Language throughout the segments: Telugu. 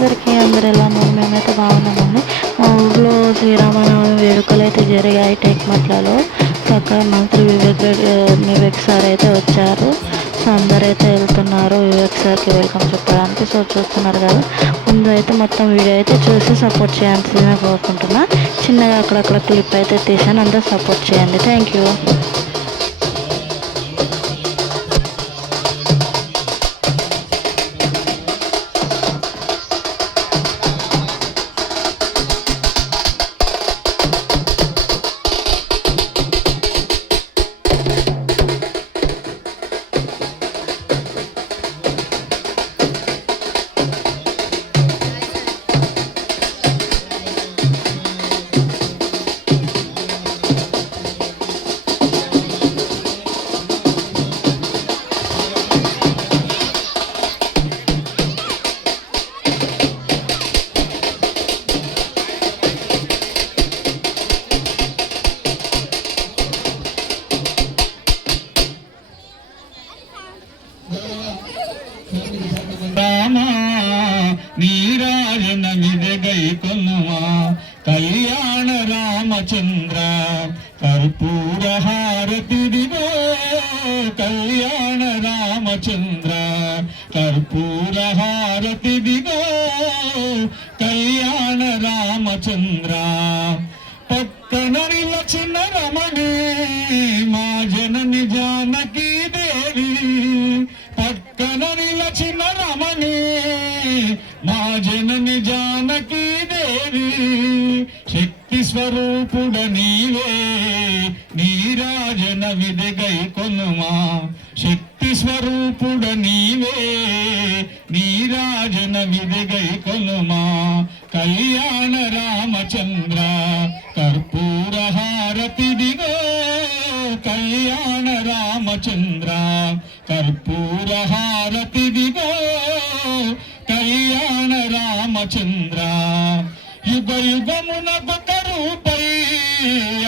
అందరికీ అందరు ఎలా ఉన్నారు? మేమైతే బాగున్నామండి. మా ఊళ్ళో శ్రీరామనవమి వేడుకలు అయితే జరిగాయి టెక్మట్లలో. చక్కగా మంత్రి వివేక్ సార్ అయితే వచ్చారు. సో అందరైతే వెళ్తున్నారు వివేక్ సార్కి వెల్కమ్ చెప్పడానికి. సో చూస్తున్నారు కదా, ముందు అయితే మొత్తం వీడియో అయితే చూసి సపోర్ట్ చేయాల్సిందిగా కోరుకుంటున్నా. చిన్నగా అక్కడక్కడ క్లిప్ అయితే తీసాను, అందరూ సపోర్ట్ చేయండి. Thank you. రామా నీరాజన మిదగై కొనుమా కళ్యాణ రామచంద్ర కర్పూర హారతిదిగో కళ్యాణ రామచంద్ర కర్పూర హారతిదిగో కళ్యాణ రామచంద్ర పక్కన నిలచిన రమణి మా జనని జానకి దేవి పక్కన నిలచిన రమణి మా జనని జానకి దేవి శక్తి స్వరూపుడ నీవే నీరాజన విదగై కొనుమా శక్తి స్వరూపుడ నీవే నీరాజన విదగై కొనుమా కళ్యాణ రామచంద్ర కర్పూర హారతిదిగో కళ్యాణ రామచంద్ర కర్పూర హారతిదిగో కళ్యాణ రామచంద్ర యుగ యుగమునొక రూపై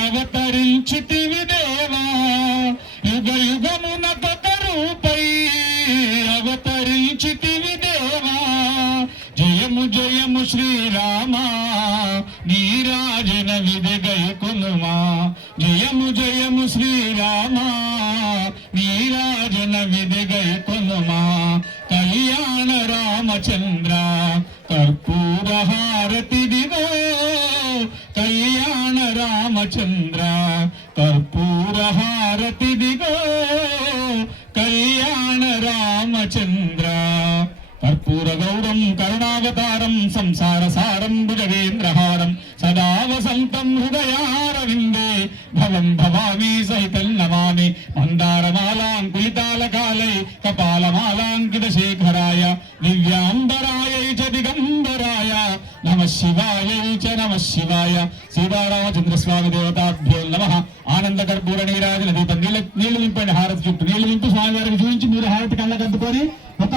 అవతరించితివి దేవా యుగ యుగమునొక రూపై అవతరించితివి దేవా జయము జయము శ్రీరామ నీరాజన విదగై కొనుమా జయము జయము శ్రీరామ నీరాజన విదగై కొనుమా కళ్యాణ రామచంద్ర కర్పూర హారతిదిగో కళ్యాణ రామచంద్ర కర్పూర హారతిదిగో కళ్యాణ రామచంద్ర కర్పూర గౌరం కరుణావతారం సంసార సారం భుజగేంద్రహారం సదా వసంతం హృదయారవిందే భవం భవామి సహితం నమామి మందారమాలాంకులితాలకాలై కపాలమాలాంకిత శేఖరాయ దివ్యాంబరాయై చ దిగంబరాయ నమః శివాయై చ నమః శివాయ సీతారామచంద్ర స్వామి దేవతాభ్యో నమః ఆనంద కర్పూర నీరాజన దీపం నీళ్లు నింపండి హారతి చుట్టూ నీళ్లు నింపి స్వామివారికి చూపించి మీరు హారతి కళ్ళకు అందుకొని ఒక